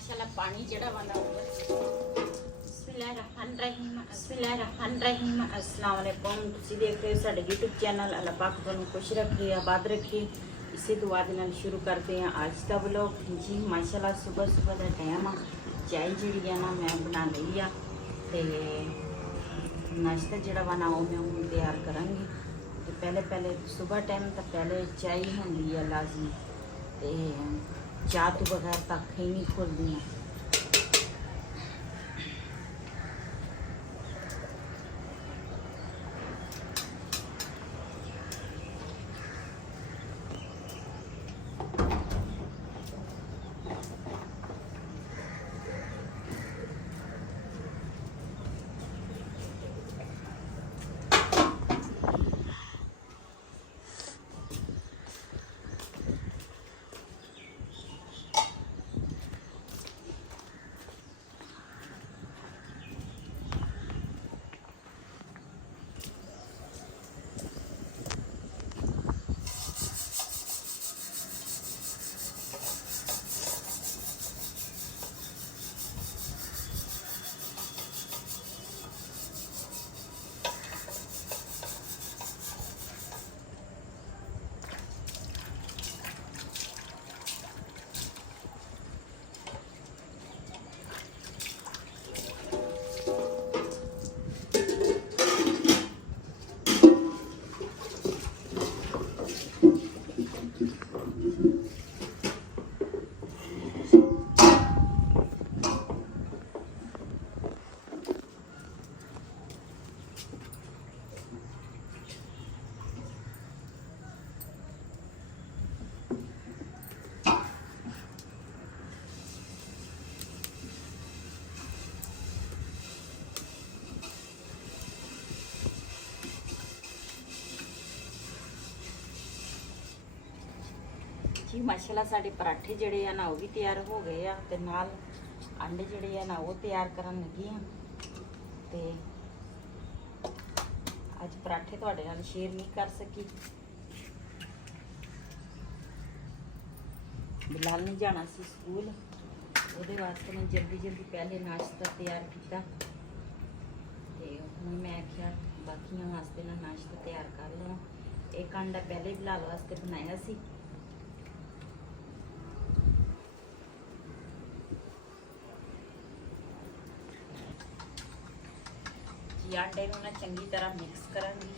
माशाल्लाह पानी जड़ा वाला होगा। बिस्मिल्लाहिर्रहमानिर्रहीम बिस्मिल्लाहिर्रहमानिर्रहीम अस्सलाम वालेकुम। तुसी देख रहे हो साडे यूट्यूब चैनल। अल्लाह पाक तुहानू खुश रखे, आबाद रखे। इसी दुआ दे नाल शुरू करते हैं आज का व्लॉग जी। माशाल्लाह सुबह सुबह का टाइम आ, चाय जी ना मैं बना ली आ ते नाश्ता जड़ा वा ना वो मैं हूँ तैयार करांगी। तो पहले सुबह टाइम तो पहले चाय होंगी है लाजमी, तो चाह तो बगैर तक ही नहीं खुलती। जी माशाल्लाह साडे पराठे जड़े आ ना वो भी तैयार हो गए आ ते नाल अंडे जड़े आ ना वो तैयार करन लगी आ। ते आज पराठे तुहाडे नाल शेयर नहीं कर सकी, बिलाल ने जाना सी स्कूल, ਉਹਦੇ वास्ते मैं जल्दी जल्दी पहले नाश्ता तैयार किया। ते हुण मैं आख्या बाकियां वास्ते ना नाश्ता तैयार कर लवां। एक अंडा पहले बिलाल वास्ते बनाया सी। आटे नूं ना चंगी तरह मिक्स करांगी।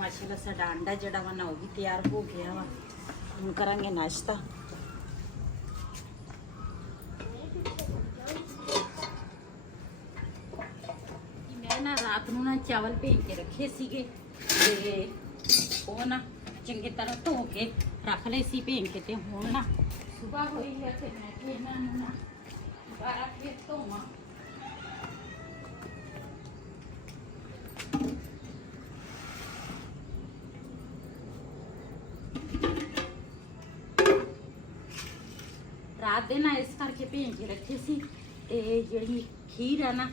माशाल्लाह साडा अंडा जड़ा वा ना वो भी तैयार हो गया वा। हम करांगे नाश्ता। मैं ना रात नूं ना चावल भेज के रखे सीगे ते वो ना चंगी तरह धो के रख ले सी भेज के। ते हुण ना सुबह होई है ते मैं कि इन्हां नूं ना दोबारा फिर धोवां। रात दे ना इस करके भेज के रखे सी ते जिहड़ी खीर है ना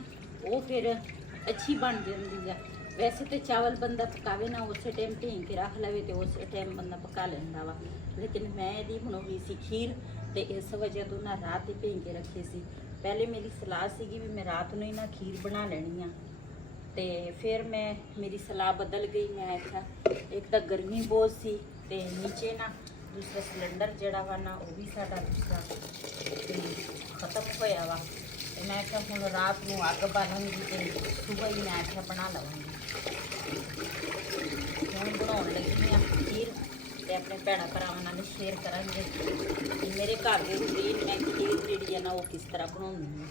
वो फिर अच्छी बन जाती है। वैसे तो चावल बंदा पकावे ना उस टाइम भेज के रख लवे तो उस टाइम बंदा पका लेंदा वा, लेकिन मैं दी हुण होई सी खीर ते इस वजह तो ना रात ही भेज के रखे सी। पहले मेरी सलाह सीगी भी मैं रात नूं ही ना खीर बना लैनी आ, ते फिर मैं मेरी सलाह बदल गई। मैं आख्या एक तो गर्मी बहुत सी ते नीचे ना दूसरा सिलेंडर जड़ा वा ना वो भी साडा दूसरा खत्म होया वा। तो मैं क्या हुण रात नूं अग बालूंगी तो सुबह ही मैं आख्या बना लवांगी। हुण बनाउण लगी आ खीर ते ਆਪਣੇ ਭੈਣਾਂ ਭਰਾਵਾਂ ਨਾਲ ਸ਼ੇਅਰ ਕਰਾਂਗੇ ਕਿ ਮੇਰੇ ਘਰ ਦੇ ਰੂਟੀਨ ਮੈਂ ਖੀਰ ਜਿਹੜੀ ਹੈ ਨਾ ਉਹ ਕਿਸ ਤਰ੍ਹਾਂ ਬਣਾਉਂਦੀ ਹਾਂ।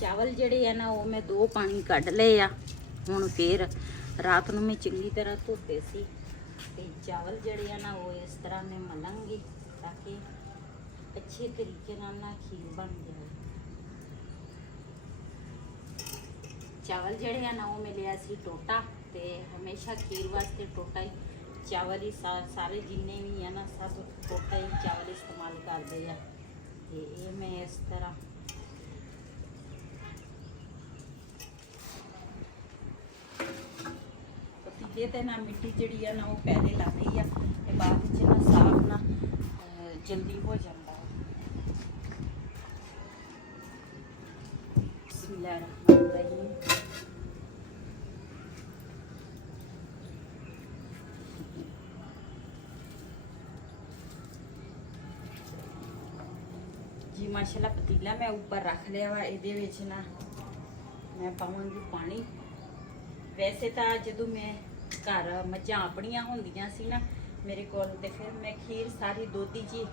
ਚਾਵਲ ਜਿਹੜੇ ਆ ਨਾ ਉਹ ਮੈਂ 2 ਪਾਣੀ ਕੱਢ ਲਏ ਆ। ਹੁਣ ਫੇਰ ਰਾਤ ਨੂੰ ਮੈਂ ਚੰਗੀ ਤਰ੍ਹਾਂ ਧੋਤੇ ਸੀ ਤੇ ਚਾਵਲ ਜਿਹੜੇ ਆ ਨਾ ਉਹ ਇਸ ਤਰ੍ਹਾਂ ਮੈਂ ਮਲਾਂਗੀ ਤਾਂ ਕਿ ਅੱਛੇ ਤਰੀਕੇ ਨਾਲ ਨਾ ਖੀਰ ਬਣ ਜਾਵੇ। ਚਾਵਲ ਜਿਹੜੇ ਆ ਨਾ ਉਹ ਮੈਂ ਲਿਆ ਸੀ ਟੋਟਾ ਤੇ ਹਮੇਸ਼ਾ ਖੀਰ ਵਾਸਤੇ ਟੋਟਾ ਹੀ ਚਾਵਲ ਹੀ ਸਾਰੇ ਜਿੰਨੇ ਵੀ ਆ ਨਾ ਸਭ ਟੋਟਾ ਹੀ ਚਾਵਲ ਇਸਤੇਮਾਲ ਕਰਦੇ ਆ। ਤੇ ਇਹ ਮੈਂ ਇਸ ਤਰ੍ਹਾਂ ਪਤੀਲੇ ਤੇ ਨਾ ਮਿੱਟੀ ਜਿਹੜੀ ਆ ਨਾ ਉਹ ਪਹਿਲੇ ਲਾ ਲਈ ਆ ਤੇ ਬਾਅਦ ਵਿੱਚ ਨਾ ਸਾਫ਼ ਨਾ ਜਲਦੀ ਹੋ ਜਾਂਦਾ ਹੈ। ਬਿਸਮਿल्लाहिर्रहमानिर्रहीम। जी माशाल्लाह पतीला मैं ऊपर रख लिया वा। ਇਹਦੇ ਵਿੱਚ ਨਾ मैं ਪਾਵਾਂਗੀ ਪਾਣੀ। ਵੈਸੇ ਤਾਂ ਜਦੋਂ ਮੈਂ ਘਰ ਮੱਝਾਂ ਆਪਣੀਆਂ ਹੁੰਦੀਆਂ ਸੀ ਨਾ ਮੇਰੇ ਕੋਲ ਤੇ ਫਿਰ ਮੈਂ ਖੀਰ ਸਾਰੀ ਦੁੱਧ ਹੀ ਜੀ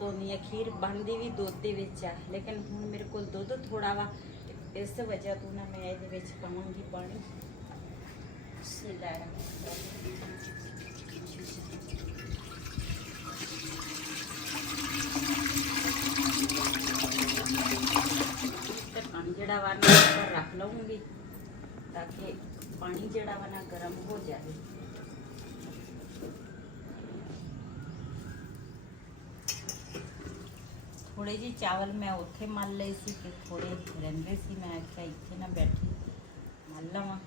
ਪਾਉਂਦੀ ਆ। ਖੀਰ ਬਣਦੀ ਵੀ ਦੁੱਧ ਦੇ ਵਿੱਚ ਆ, ਲੇਕਿਨ ਹੁਣ ਮੇਰੇ ਕੋਲ ਦੁੱਧ ਥੋੜਾ ਵਾ ਇਸ ਵਜ੍ਹਾ ਤੋਂ ਨਾ ਮੈਂ ਇਹਦੇ ਵਿੱਚ ਪਾਵਾਂਗੀ ਪਾਣੀ। ढक्कन जड़ा वा मैं ऊपर रख लूँगी ताकि पानी जड़ा वा ना गर्म हो जाए। थोड़े जी चावल मैं उत्थे मल लए सी ते थोड़े रहिंदे सी, मैं आख्या इत्थे ना बैठी मल लवां।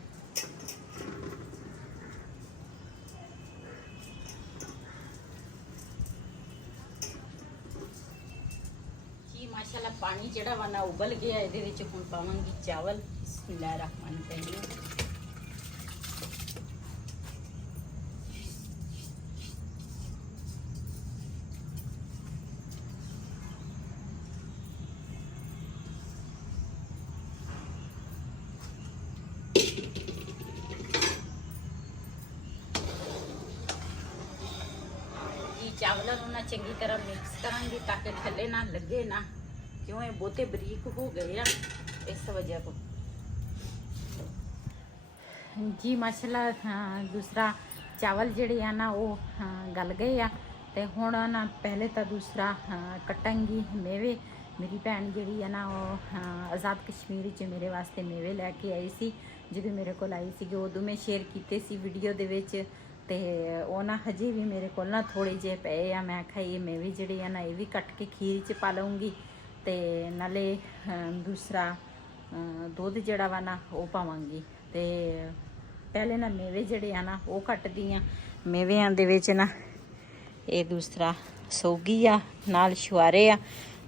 जी माशाल्लाह पानी जड़ा वा ना उबल गया। इहदे विच हुण पावांगी चावल। बिस्मिल्लाहिर्रहमानिर्रहीम। चावलों को ना चंगी तरह मिक्स करांगी ताकि थले ना लगे ना, क्यों ये बहुते बरीक हो गए हैं इस वजह तो। जी माशाल्लाह हाँ, दूसरा चावल जड़े है ना वो हाँ, गल गए आ ते हुण ना पहले तो दूसरा हाँ, कटांगी मेवे। मेरी भैन जी है ना वो हाँ, आज़ाद कश्मीर च मेरे वास्ते मेवे लैके आई सी। जो मेरे को आई सी उदों मैं शेयर किए सी वीडियो दे विच ते वो ना हजे भी मेरे को ना थोड़े जे पे आ। मैं आखा ये मेवे जड़े है ना ये भी कट के खीर च पा लूँगी ते नाले दूसरा दुध जड़ा वा ना वो पावांगी। ते पहले ना मेवे जड़े आ ना वो कटदी आ। मेवियां दे विच ना ये दूसरा सोगी आ नाल छुआरे आ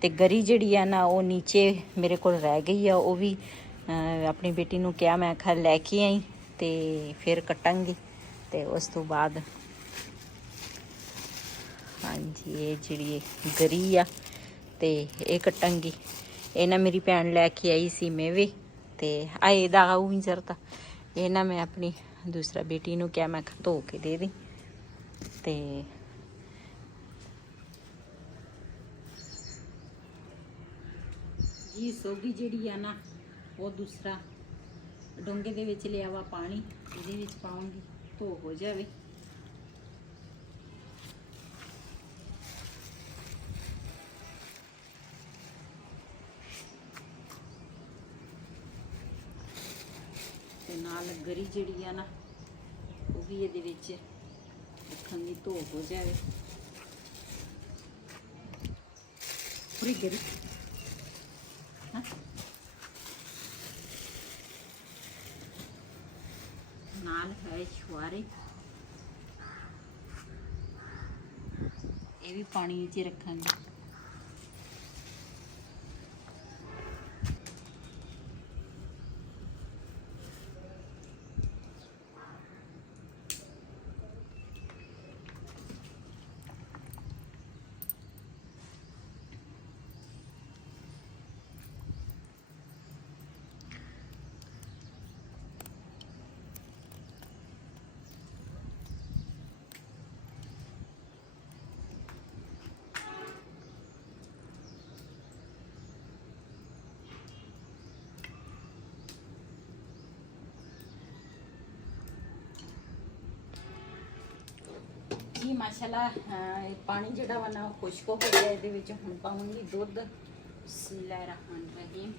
ते गरी जड़ी आ ना वो नीचे मेरे को रह गई है। वो भी अपनी बेटी नूं कहा मैं आखा लैके आई ते फिर कटांगी ते उस तो बाद हाँ जी ये जी गरी आ ते ये कटांगी। ये ना मेरी भैन लैके आई सी मेवे ते आए दा आऊ ही जरता। ये ना मैं अपनी दूसरा बेटी नूं क्या मैं धो के दे दी ते जी सोगी जिहड़ी आ ना वो दूसरा डोंगे दे विच लिया वा पानी इहदे विच पाऊंगी धो हो जावे। ते नाल गरी जिहड़ी आ ना वो भी इहदे विच रखांगी धो हो जावे। पूरी गरी हाँ नाल है छुआरे ये भी पानी च रखांगे। ਮਾਸ਼ਾਅੱਲਾ ਪਾਣੀ ਜਿਹੜਾ ਵਾ ਨਾ ਖੁਸ਼ਕ ਹੋ ਗਿਆ। ਇਹਦੇ ਵਿੱਚ ਹੁਣ ਪਾਵਾਂਗੀ ਦੁੱਧ। ਬਿਸਮਿਲ੍ਲਾਹਿਰ ਰਹਿਮਾਨਿਰ ਰਹੀਮ।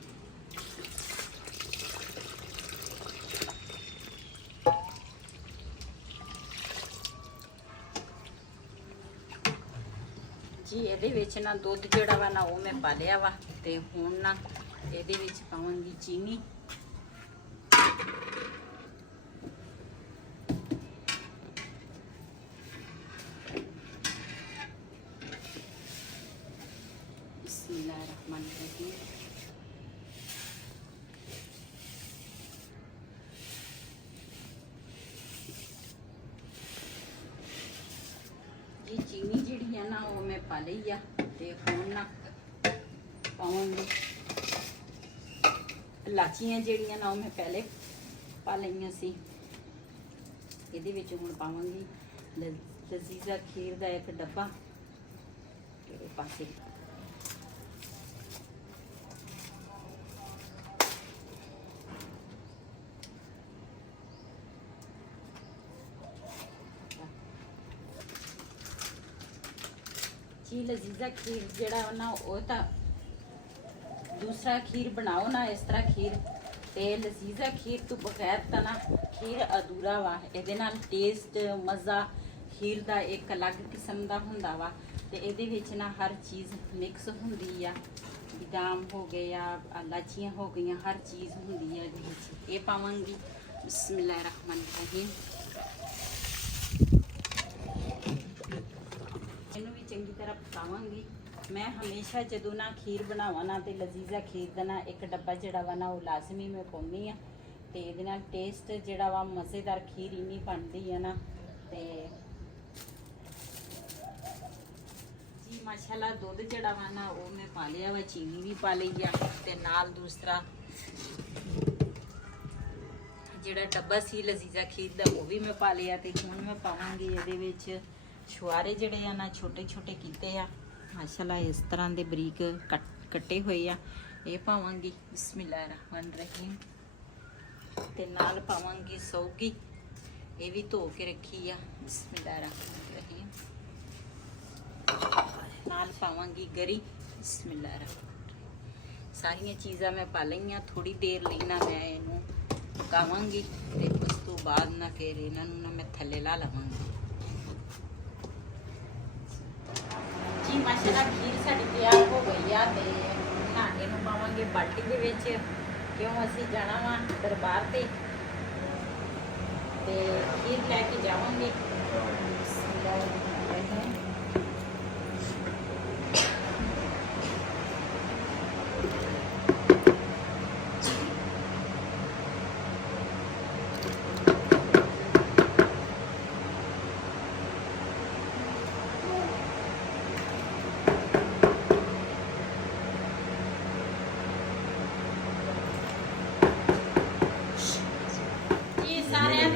ਜੀ ਇਹਦੇ ਵਿੱਚ ਨਾ ਦੁੱਧ ਜਿਹੜਾ ਵਾ ਨਾ ਉਹ ਮੈਂ ਪਾ ਲਿਆ ਵਾ ਤੇ ਹੁਣ ਨਾ ਇਹਦੇ ਵਿੱਚ ਪਾਵਾਂਗੀ ਚੀਨੀ। बिस्मिल्लाहिर रहमानिर रहीम। जी चीनी जिहड़ी है ना वो मैं पा लई आ ते हुण ना पावांगी इलाचियां जिहड़ियां ना वो मैं पहले पा लईआं सी। इहदे विच हुण पावांगी लजीजा खीर दा एक डब्बा इहदे पासे। जी लजीजा खीर जड़ा ना वो तो दूसरा खीर बनाओ ना इस तरह खीर ते लजीजा खीर तो बगैर तो ना खीर अधूरा वा। इहदे नाल टेस्ट मज़ा खीर दा एक अलग किस्म दा हुंदा वा ते इहदे विच ना हर चीज़ मिक्स हुंदी आ। बादाम हो गए या इलाचियां हो गई, हर चीज़ हुंदी है इहदे विच। ये पावांगी। बिस्मिल्लाहिर रहमानिर रहीम। चंगी तरह पकावांगी। मैं हमेशा जदों ना खीर बनावा ना ते लजीजा खीर दा ना एक डब्बा जड़ा वा ना वो लाजमी मैं पाउंदी आ ते इहदे नाल टेस्ट जड़ा वा मज़ेदार खीर इन्नी बनदी है ना। ते जी माशाल्लाह दुध जड़ा वा ना वो मैं पा लिया वा, चीनी भी पा ली आ ते नाल दूसरा जड़ा डब्बा सी लजीजा खीर दा वो भी मैं पा लिया ते हुण मैं पावांगी इहदे विच छुआरे जड़े आ ना छोटे छोटे कीते आ माशाल्लाह इस तरह दे बरीक कट्टे हुए आ। ये पावांगी। बिस्मिल्लाहिर रहमानिर रहीम। ते नाल पावांगी सौगी, ये भी धो के रखी आ। बिस्मिल्लाहिर रहमानिर रहीम। नाल पावांगी गरी। बिस्मिल्लाहिर रहमानिर रहीम। सारियां चीज़ां मैं पा लईआं। थोड़ी देर ਲਈ ना मैं इनू पकावांगी ते उस तो बाद ना फिर इन्हां नू ना मैं थल्ले ला लवांगी। जी माशाल्लाह खीर साडी तैयार हो गई आ ते ना इहनू पावांगे बाल्टी दे विच, क्यों असीं जाना वा दरबार ते खीर लैके जावांगे।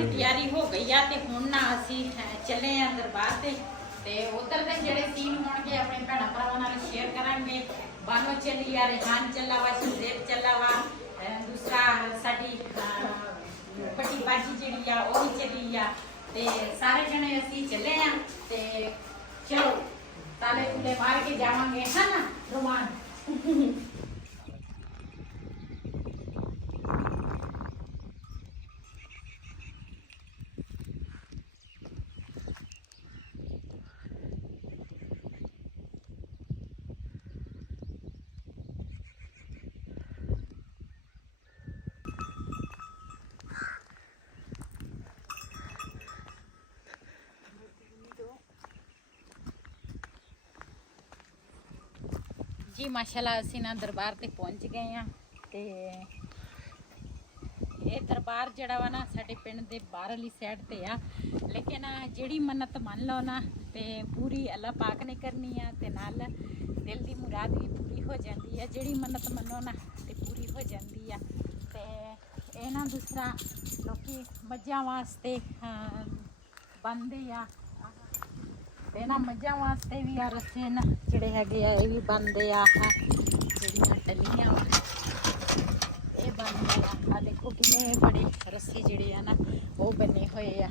तैयारी हो गई है ते हुण ना असीं चले आ दरबार ते उधर दे जेड़े सीन होणगे अपने भैणां भरावां नाल शेयर करांगे। बानो चली आ, रेहान चला वा, शहजेब चला वा, दूसरा साडी बड़ी बाजी जेड़ी आ वो भी चली आ ते सारे जने असीं चले आ ते चलो ताले तुले मार के जावांगे, है ना रोमान। जी माशाल्लाह असी ना दरबार ते पहुंच गए हैं ते ये दरबार जड़ा वा ना साडे पिंड दे बाहरली साइड ते आ, लेकिन जिहड़ी मन्नत मन लो ना ते पूरी अल्लाह पाक ने करनी है ते नाल दिल दी मुराद भी पूरी हो जाती है। जिहड़ी मन्नत मनो ना ते पूरी हो जाती है। ते ये ना दूसरा लोकी मज्जां वास्ते बनदे आ ते ना मज्जां वास्ते भी आ रस्से न जिहड़े हैगे आ भी बनदे आ जिहड़ियां टल्लियां ये बनदे आ। देखो किन्ने बड़े रस्से जिहड़े आ ना वो बने हुए आ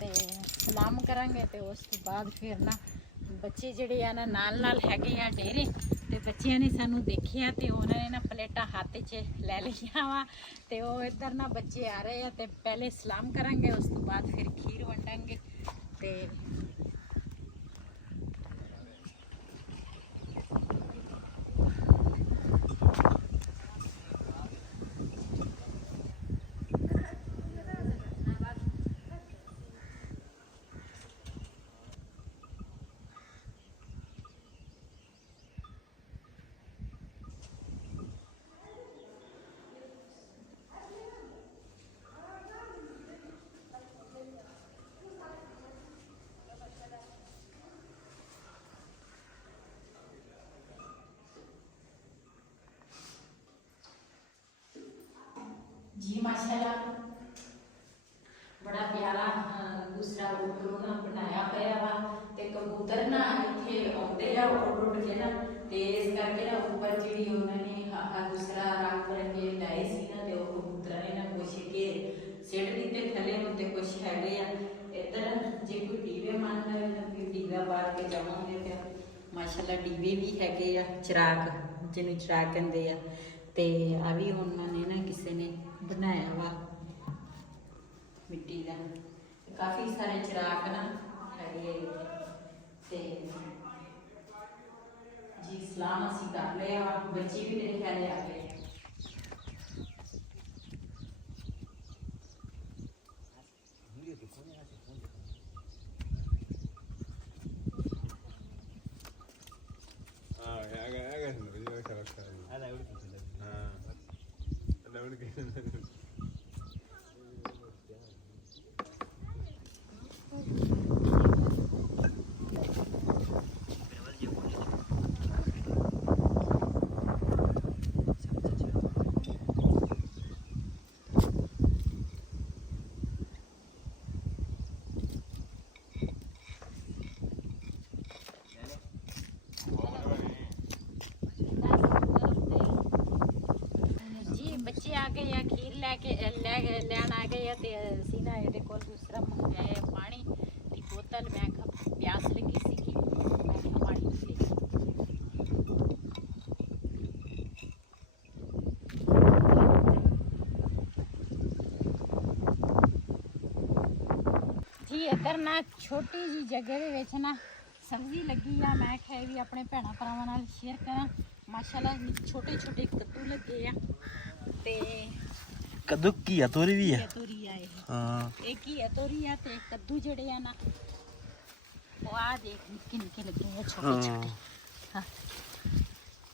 ते ਸਲਾਮ ਕਰਾਂਗੇ ਤੇ ਉਸ ਤੋਂ ਬਾਅਦ ਫਿਰ ਨਾ ਬੱਚੇ ਜਿਹੜੇ ਆ ਨਾ ਨਾਲ ਹੈਗੇ ਆ ਡੇਰੇ ਤੇ ਬੱਚਿਆਂ ਨੇ ਸਾਨੂੰ ਦੇਖਿਆ ਤੇ ਉਹਨਾਂ ਨੇ ਨਾ ਪਲੇਟਾਂ ਹੱਥ 'ਚ ਲੈ ਲਈਆਂ ਵਾ ਤੇ ਉਹ ਇੱਧਰ ਨਾ ਬੱਚੇ ਆ ਰਹੇ ਆ ਤੇ ਪਹਿਲੇ ਸਲਾਮ ਕਰਾਂਗੇ ਉਸ ਤੋਂ ਬਾਅਦ ਫਿਰ ਖੀਰ ਵੰਡਾਂਗੇ ਤੇ जी माशाल्लाह बड़ा प्यारा दूसरा उन्होंने बनाया होया वा ते कबूतर ना इत्थे आउंदे आ उड़ के ना ते इस करके ना ऊपर जिहड़ी उन्होंने दूसरा रंग बिरंगे लाए सी ना ते कबूतर ने ना कुछ के सिट दिते थले हुंदे कुछ हैगे आ इधर जे कोई दीवे मानदा है ना फिर दीवा बाल के जावांगे ते माशाल्लाह दीवे भी हैगे आ चिराग जिन्हें चिराग कहंदे आ ते आ भी उन्होंने ना किसी ने बनाया वा मिट्टी का काफ़ी सारे चिराग ना है जी सलाम असी कर लिया बच्चे भी मेरे ख्याल आ गए बच्चे आ गए या खीर लैके लैन आ गए ते असी ना ये दूसरा मंगाया पानी की बोतल मैं प्यास लगी सी कि मैं पानी ले जी इधर ना छोटी जी जगह दे विच ना सब्जी लगी आ मैं खाए भी अपने भैन भरावां नाल शेयर करा माशाल्लाह छोटे छोटे कद्दू लगे आ ते कद्दू घीया तोरी भी है तोरी आए हां एक घीया तोरी आ ते कद्दू जड़े आ ना वो आ देख निक्के निक्के लगे हैं छोटे छोटे हां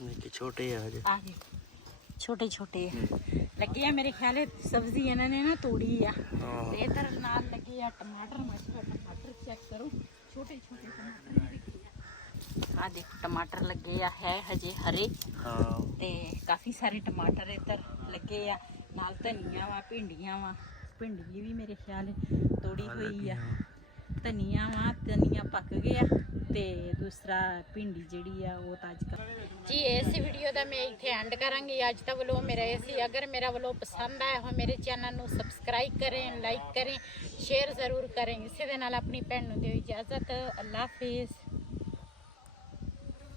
निक्के छोटे आ जे आ देख छोटे छोटे लगे आ मेरे ख्याल सब्जी इन्होंने ना तोड़ी आ ते इधर नाल लगे आ टमाटर माशाल्लाह टमाटर चेक करो छोटे छोटे टमाटर आ देख टमाटर लगे आ है हजे हरे हां ते काफ़ी सारे टमाटर इधर लगे आ नाल धनिया वा भिंडियां वा भिंडी भी मेरे ख्याल तोड़ी हुई आ धनिया पक गया ते दूसरा भिंडी जिहड़ी आ वो अजकल जी इस वीडियो का मैं इत्थे एंड करांगी अज दा व्लॉग मेरा ऐसी अगर मेरा व्लॉग पसंद आया हो मेरे चैनल को सबसक्राइब करें लाइक करें शेयर ज़रूर करें इसी दे नाल अपनी भैन नूं दिओ इजाज़त अल्लाह हाफिज़।